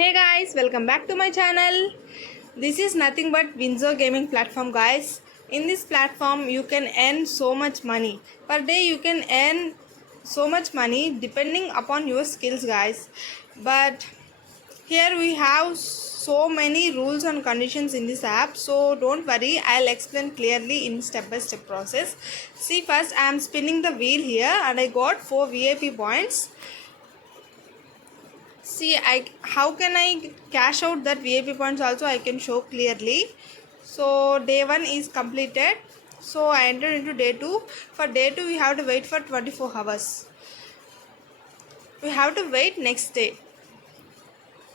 Hey guys, welcome back to my channel. This is nothing but Windsor gaming platform, guys. In this platform you can earn so much money. Per day you can earn so much money depending upon your skills, guys. But here we have so many rules and conditions in this app, so don't worry, I'll explain clearly in step by step process. See, first I am spinning the wheel here and I got 4 VIP points. See, how can I cash out that VIP points also I can show clearly. So day 1 is completed, so I entered into day 2. For day 2 we have to wait for 24 hours. We have to wait next day.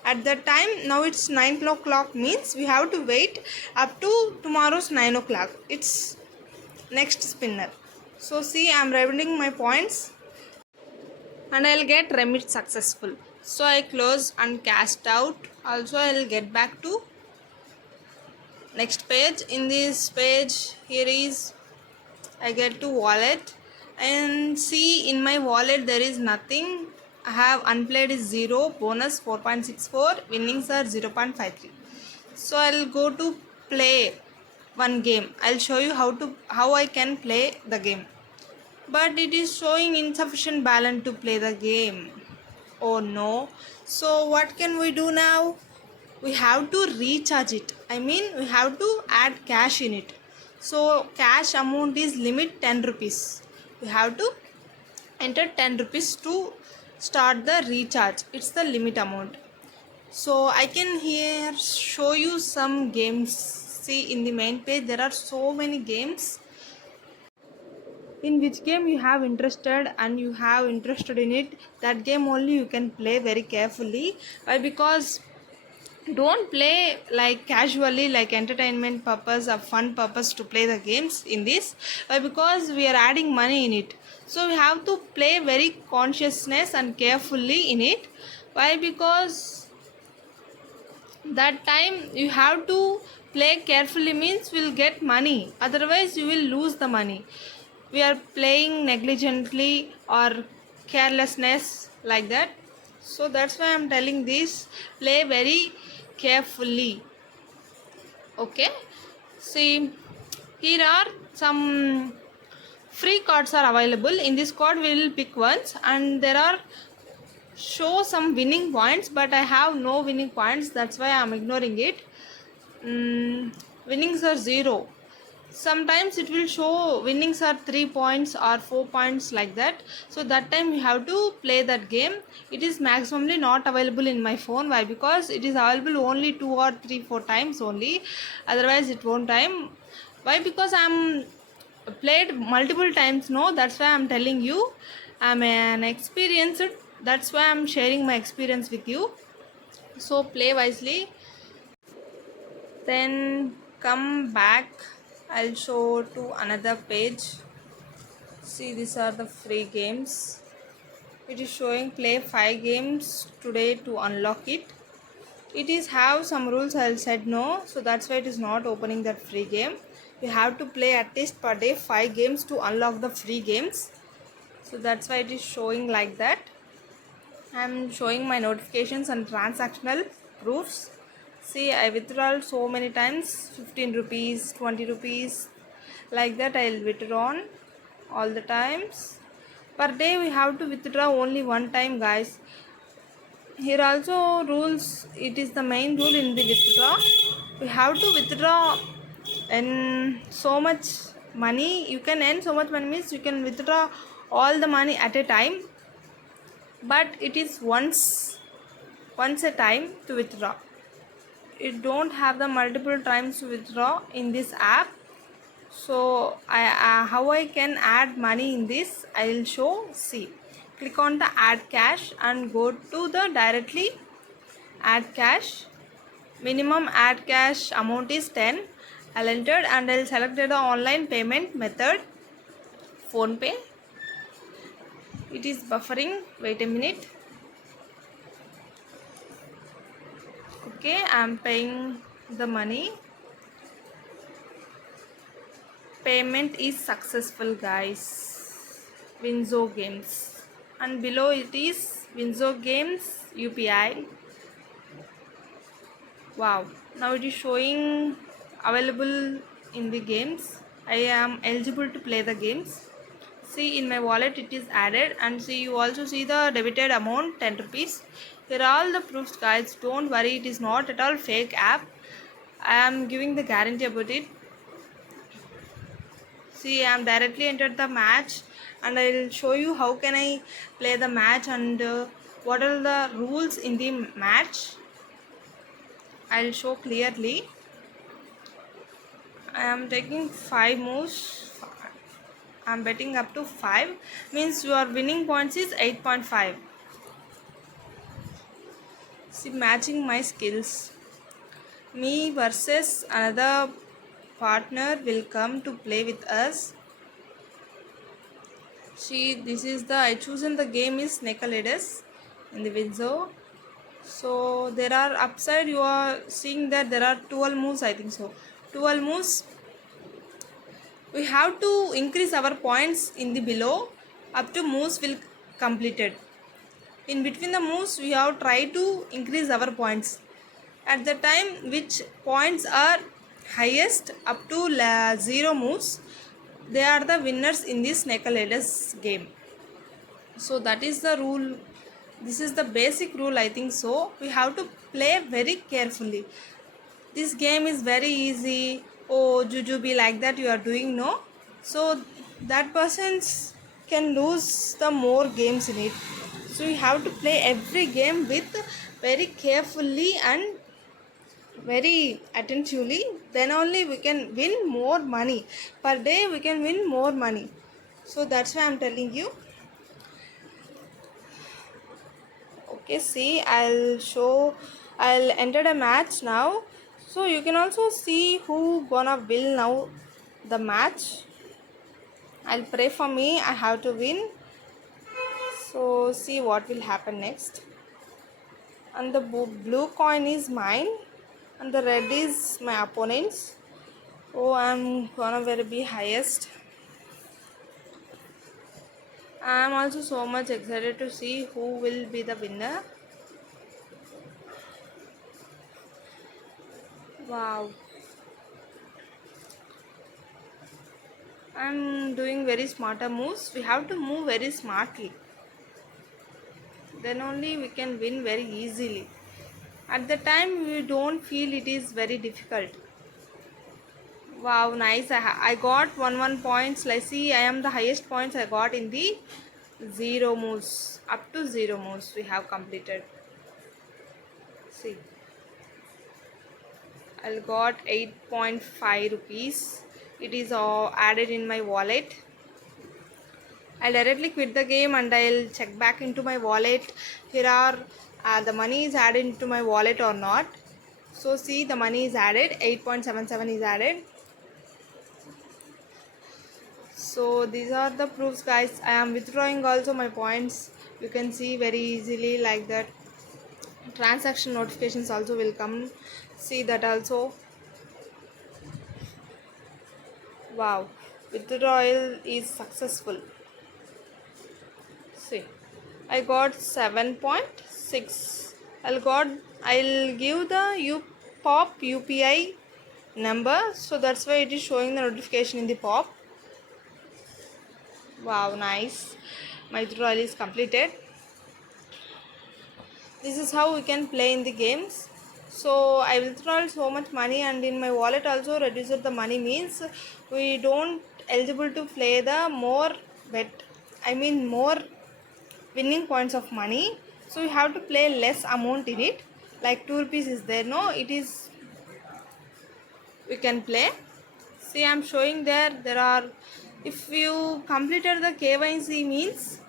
At that time, now it's 9 o'clock, means we have to wait up to tomorrow's 9 o'clock. It's next spinner. So see, I'm reventing my points and I'll get remit successful. So I close and cast out. Also I'll get back to next page. In this page, here is I get to wallet and see, in my wallet there is nothing. I have unplayed is 0, bonus 4.64, winnings are 0.53. So I'll go to play one game. I'll show you how I can play the game. But it is showing insufficient balance to play the game. Oh no. So what can we do now? We have to recharge it. We have to add cash in it. So cash amount is limit 10 rupees. We have to enter 10 rupees to start the recharge. It's the limit amount. So I can here show you some games. See, in the main page there are so many games. In which game you have interested and you have interested in it, that game only you can play very carefully. Why? Because don't play like casually, like entertainment purpose or fun purpose to play the games in this. Why? Because we are adding money in it, so we have to play very consciousness and carefully in it. Why? Because that time you have to play carefully, means we'll get money, otherwise you will lose the money. We are playing negligently or carelessness like that. So that's why I'm telling this, play very carefully. Okay, see, here are some free cards are available. In this card we will pick once and there are show some winning points, but I have no winning points, that's why I'm ignoring it. Winnings are 0. Sometimes it will show winnings are 3 points or 4 points like that. So that time you have to play that game. It is maximally not available in my phone. Why? Because it is available only 2 or 3 4 times only, otherwise it won't time. Why? Because I'm played multiple times, no, that's why I'm telling you. I'm an experienced, that's why I'm sharing my experience with you. So play wisely. Then come back, I'll show to another page. See, these are the free games. It is showing play 5 games today to unlock it. It is have some rules, I'll said no, so that's why it is not opening that free game. You have to play at least per day 5 games to unlock the free games. So that's why it is showing like that. I'm showing my notifications and transactional proofs. See, I withdraw so many times, 15 rupees, 20 rupees, like that I'll withdraw all the times. Per day we have to withdraw only one time, guys. Here also rules, it is the main rule in the withdraw. We have to withdraw and so much money. You can earn so much money, means you can withdraw all the money at a time, but it is once a time to withdraw. It don't have the multiple times to withdraw in this app. So how I can add money in this, I will show. See, click on the add cash and go to the directly add cash. Minimum add cash amount is 10. I'll enter and I'll select the online payment method, phone pay. It is buffering, wait a minute. Okay, I'm paying the money. Payment is successful, guys. Windsor Games, and below it is Windsor Games UPI. Wow, now it is showing available in the games. I am eligible to play the games. See, in my wallet it is added, and see, you also see the debited amount 10 rupees. Here are all the proofs, guys. Don't worry, it is not at all fake app. I am giving the guarantee about it. See, I am directly entered the match, and I will show you how can I play the match and what are the rules in the match. I'll show clearly. I am taking 5 moves. I am betting up to 5, means your winning points is 8.5. See, matching my skills. Me versus another partner will come to play with us. See, this is the I chosen the game is Snecalides in the Windsor. So there are upside, you are seeing that there are 12 moves, I think so. 12 moves. We have to increase our points in the below up to moves will completed. In between the moves, we have tried to increase our points. At the time which points are highest up to 0 moves, they are the winners in this Snecalides game. So that is the rule. This is the basic rule, I think so. We have to play very carefully. This game is very easy. Oh, jujube like that you are doing, no? So that persons can lose the more games in it. So you have to play every game with very carefully and very attentively. Then only we can win more money. Per day we can win more money. So that's why I'm telling you. Okay, see, I'll enter a match now. So you can also see who gonna win now the match. I'll pray for me, I have to win. So see what will happen next. And the blue coin is mine, and the red is my opponent's. Oh, I'm gonna be highest. I'm also so much excited to see who will be the winner. Wow, I'm doing very smarter moves. We have to move very smartly, then only we can win very easily. At the time we don't feel it is very difficult. Wow, nice. I got 1 points. Let's see, I am the highest points I got in the 0 moves. Up to 0 moves we have completed. See, I got 8.5 rupees. It is all added in my wallet. I'll directly quit the game and I'll check back into my wallet. Here are the money is added into my wallet or not. So see, the money is added. 8.77 is added. So these are the proofs, guys. I am withdrawing also my points. You can see very easily like that. Transaction notifications also will come. See that also. Wow, withdrawal is successful. See, I got 7.6. I'll give the pop UPI number, so that's why it is showing the notification in the pop. Wow, nice. My withdrawal is completed. This is how we can play in the games. So I withdrawal so much money, and in my wallet also reduced the money, means we don't eligible to play the more bet, I mean more winning points of money. So you have to play less amount in it, like 2 rupees is there, no, it is we can play. See, I'm showing there are, if you completed the KYC means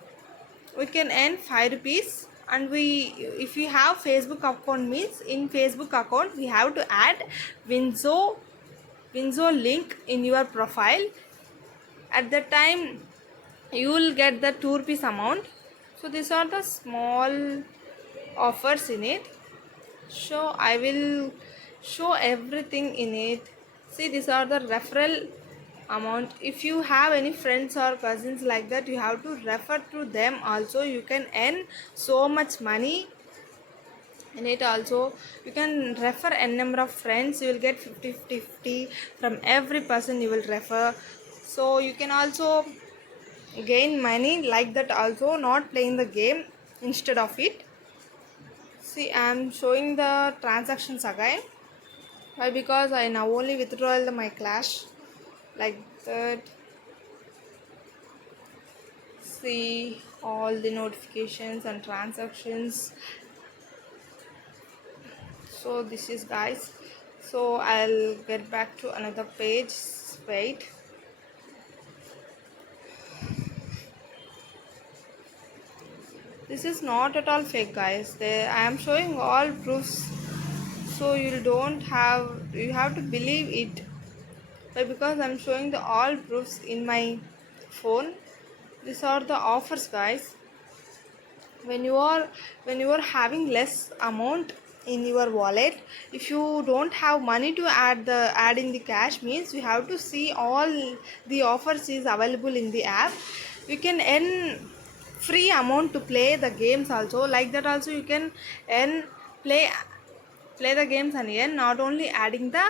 we can earn 5 rupees. And if you have Facebook account means in Facebook account we have to add Windsor link in your profile. At that time you will get the 2 rupees amount. So these are the small offers in it. So I will show everything in it. See, these are the referral amount. If you have any friends or cousins like that, you have to refer to them also. You can earn so much money. In it also you can refer n number of friends, you will get 50 from every person you will refer. So you can also gain money like that also, not playing the game instead of it. See, I am showing the transactions again. Why? Because I now only withdraw my Clash like that. See all the notifications and transactions. So this is, guys. So I'll get back to another page. Wait. This is not at all fake, guys. I am showing all proofs, so you have to believe it. But because I'm showing the all proofs in my phone, these are the offers, guys. when you are when you are having less amount in your wallet, if you don't have money to add in the cash, means you have to see all the offers is available in the app. You can earn free amount to play the games also, like that also you can earn play the games and earn, not only adding the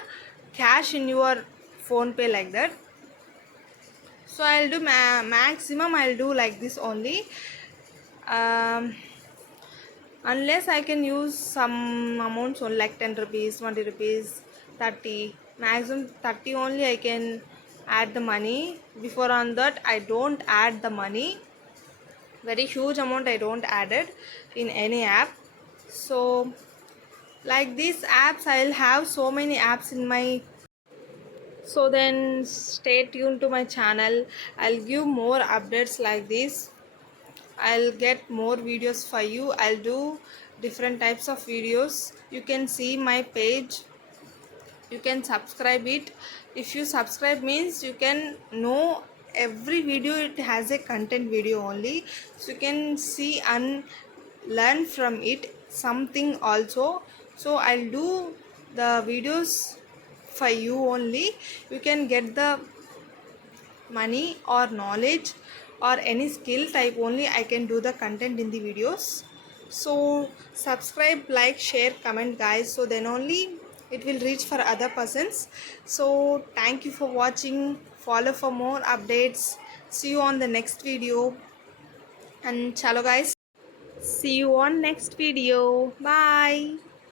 cash in your phone pay like that. So I'll do maximum I'll do like this only. um, Unless I can use some amounts on like 10 rupees, 20 rupees, 30, maximum 30 only I can add the money. Before on that I don't add the money, very huge amount I don't add it in any app. So like these apps, I'll have so many apps in my. So then stay tuned to my channel, I'll give more updates like this. I'll get more videos for you. I'll do different types of videos. You can see my page, you can subscribe it. If you subscribe means you can know every video, it has a content video only, so you can see and learn from it something also. So I'll do the videos for you only. You can get the money or knowledge or any skill type only, I can do the content in the videos. So subscribe, like, share, comment, guys, so then only it will reach for other persons. So thank you for watching, follow for more updates, see you on the next video, and chalo guys, see you on next video, bye.